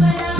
But I